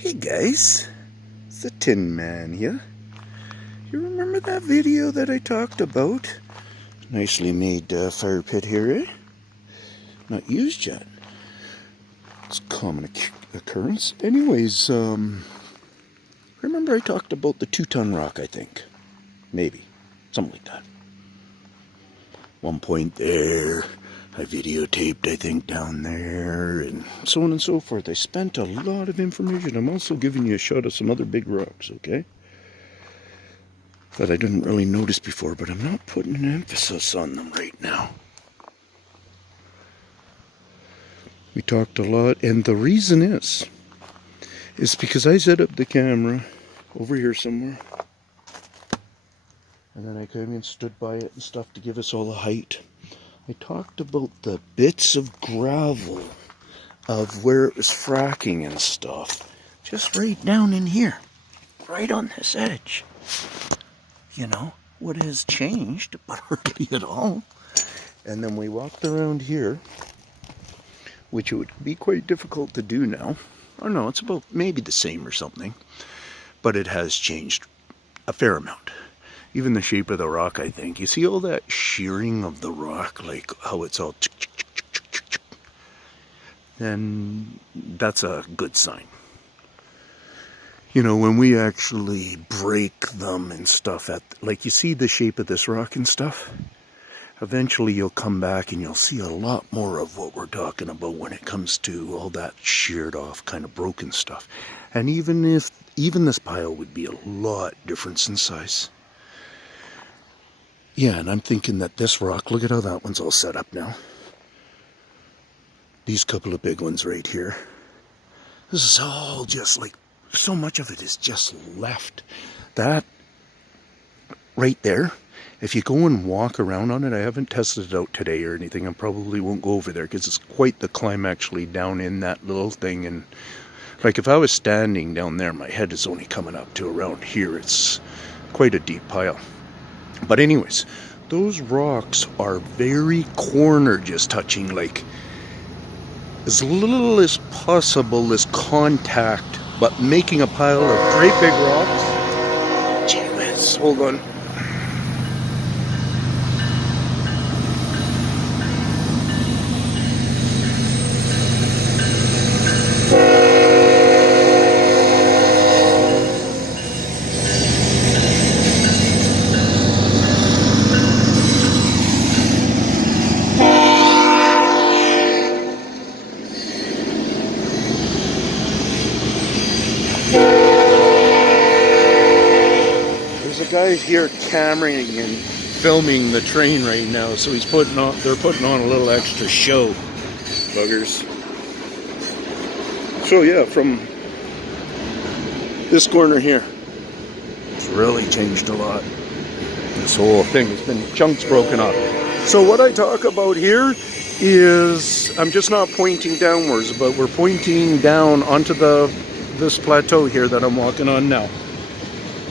Hey guys, it's the Tin Man here. You remember that video that I talked about? Nicely made fire pit here, eh? Not used yet. It's a common occurrence. Anyways, remember I talked about the 2-ton rock, I think. Maybe. Something like that. One point there. I videotaped, I think, down there, and so on and so forth. I spent a lot of information. I'm also giving you a shot of some other big rocks, okay? That I didn't really notice before, but I'm not putting an emphasis on them right now. We talked a lot, and the reason is because I set up the camera over here somewhere, and then I came and stood by it and stuff to give us all a height. I talked about the bits of gravel of where it was fracking and stuff, just right down in here, right on this edge. You know, what has changed, but hardly at all. And then we walked around here, which it would be quite difficult to do now. Or no, it's about maybe the same or something, but it has changed a fair amount. Even the shape of the rock, I think. You see all that shearing of the rock, like how it's all then that's a good sign. You know, when we actually break them and stuff, like you see the shape of this rock and stuff, eventually you'll come back and you'll see a lot more of what we're talking about when it comes to all that sheared off kind of broken stuff. And even this pile would be a lot different in size. Yeah, and I'm thinking that this rock, look at how that one's all set up now. These couple of big ones right here. This is all just like, so much of it is just left. That right there, if you go and walk around on it, I haven't tested it out today or anything. I probably won't go over there because it's quite the climb actually down in that little thing. And like if I was standing down there, my head is only coming up to around here. It's quite a deep pile. But anyways, those rocks are very corner, just touching, like as little as possible, this contact, but making a pile of great big rocks. Gee whiz, hold on. Guy here cameraing and filming the train right now, so they're putting on a little extra show, buggers. So yeah, from this corner here, it's really changed a lot. This whole thing has been chunks broken off. So what I talk about here is, I'm just not pointing downwards, but we're pointing down onto this plateau here that I'm walking on now.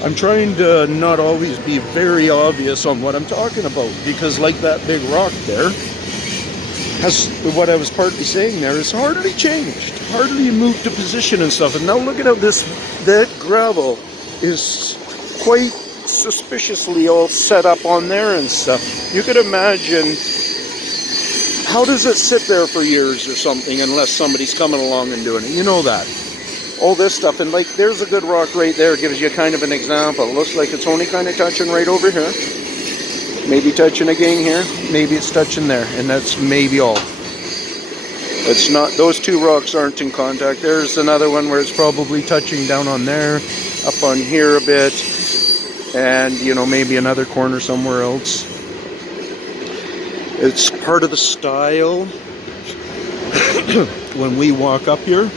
I'm trying to not always be very obvious on what I'm talking about, because like that big rock there, has what I was partly saying there is hardly changed, hardly moved to position and stuff. And now look at how that gravel is quite suspiciously all set up on there and stuff. You could imagine, how does it sit there for years or something unless somebody's coming along and doing it? You know that. All this stuff, and like there's a good rock right there, gives you kind of an example. It looks like it's only kind of touching right over here, maybe touching again here, maybe it's touching there, and that's maybe all. It's not, those two rocks aren't in contact. There's another one where it's probably touching down on there, up on here a bit, and you know, maybe another corner somewhere else. It's part of the style. When we walk up here,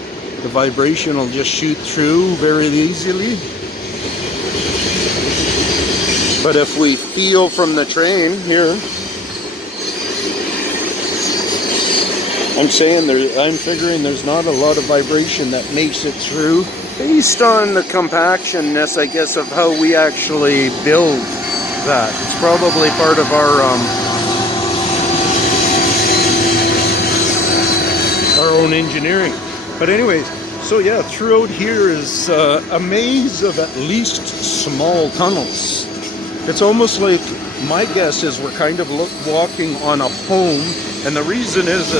the vibration will just shoot through very easily. But if we feel from the train here, I'm figuring there's not a lot of vibration that makes it through, based on the compactionness, I guess, of how we actually build that. It's probably part of our own engineering. But anyways, So yeah, throughout here is a maze of at least small tunnels. It's almost like, my guess is we're kind of walking on a home, and the reason is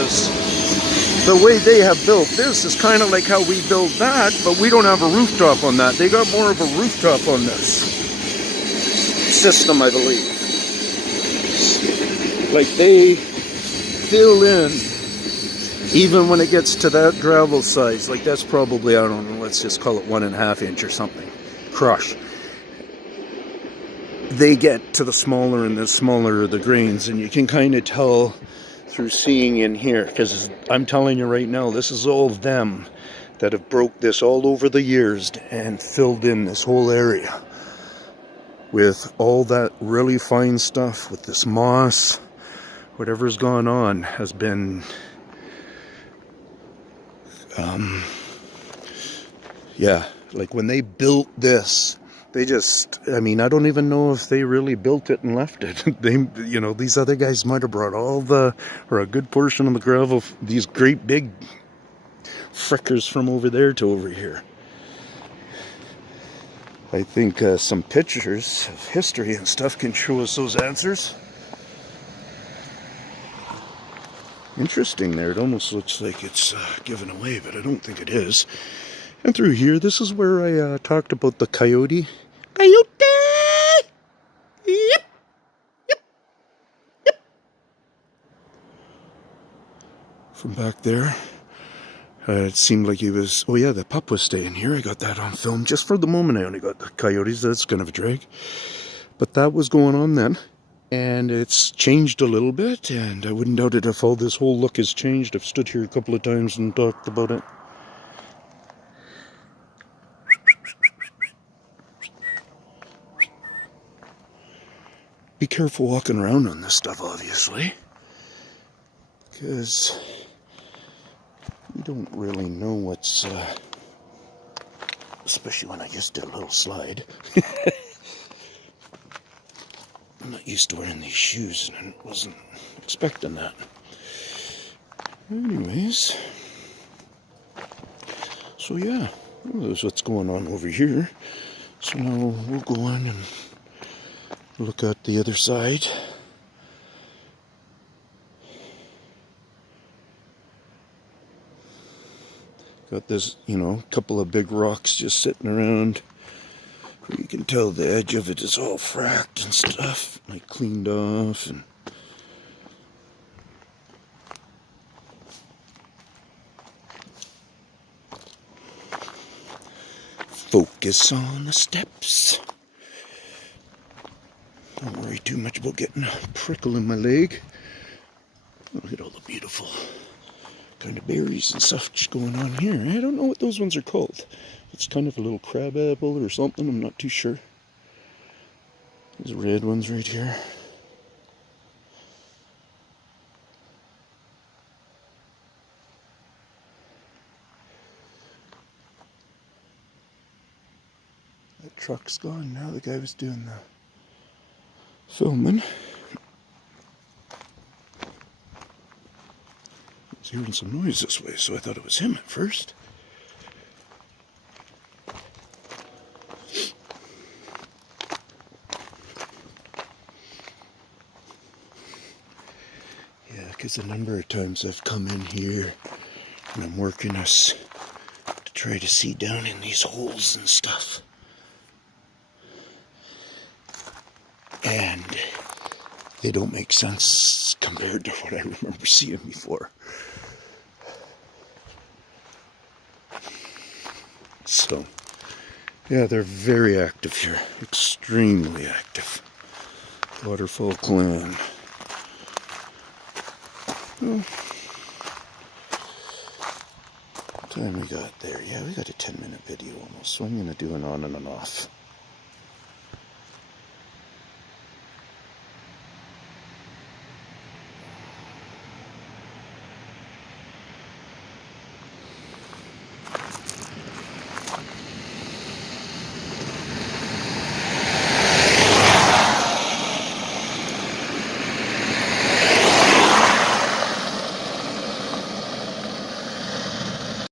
the way they have built this is kind of like how we built that, but we don't have a rooftop on that. They got more of a rooftop on this system, I believe. Like they fill in even when it gets to that gravel size. Like that's probably, I don't know, let's just call it 1.5 inch or something. Crush. They get to the smaller and the smaller the grains, and you can kind of tell through seeing in here, because I'm telling you right now, this is all them that have broke this all over the years and filled in this whole area with all that really fine stuff, with this moss. Whatever's gone on has been yeah, like when they built this, they just, I mean, I don't even know if they really built it and left it. They, you know, these other guys might have brought all the, or a good portion of the gravel, these great big frickers from over there to over here. I think some pictures of history and stuff can show us those answers. Interesting there. It almost looks like it's given away, but I don't think it is. And through here, this is where I talked about the coyote. Coyote! Yep! Yep! Yep! From back there. It seemed like he was... Oh yeah, the pup was staying here. I got that on film. Just for the moment, I only got the coyotes. That's kind of a drag. But that was going on then. And it's changed a little bit. And I wouldn't doubt it if all this whole look has changed. I've stood here a couple of times and talked about it. Be careful walking around on this stuff, obviously. Because... you don't really know what's, especially when I just did a little slide. I'm not used to wearing these shoes, and I wasn't expecting that. Anyways, so yeah, well, that's what's going on over here. So now we'll go on and look at the other side. Got this, you know, couple of big rocks just sitting around. You can tell the edge of it is all fracked and stuff, like cleaned off. And focus on the steps. Don't worry too much about getting a prickle in my leg. Look at all the beautiful kind of berries and stuff just going on here. I don't know what those ones are called. It's kind of a little crab apple or something. I'm not too sure. These red ones right here. That truck's gone now. The guy was doing the filming. Hearing some noise this way, so I thought it was him at first. Yeah, because a number of times I've come in here and I'm working us to try to see down in these holes and stuff. And they don't make sense compared to what I remember seeing before. So, yeah, they're very active here. Extremely active. Waterfall clan. Well, what time we got there? Yeah, we got a 10-minute video almost, so I'm going to do an on and an off.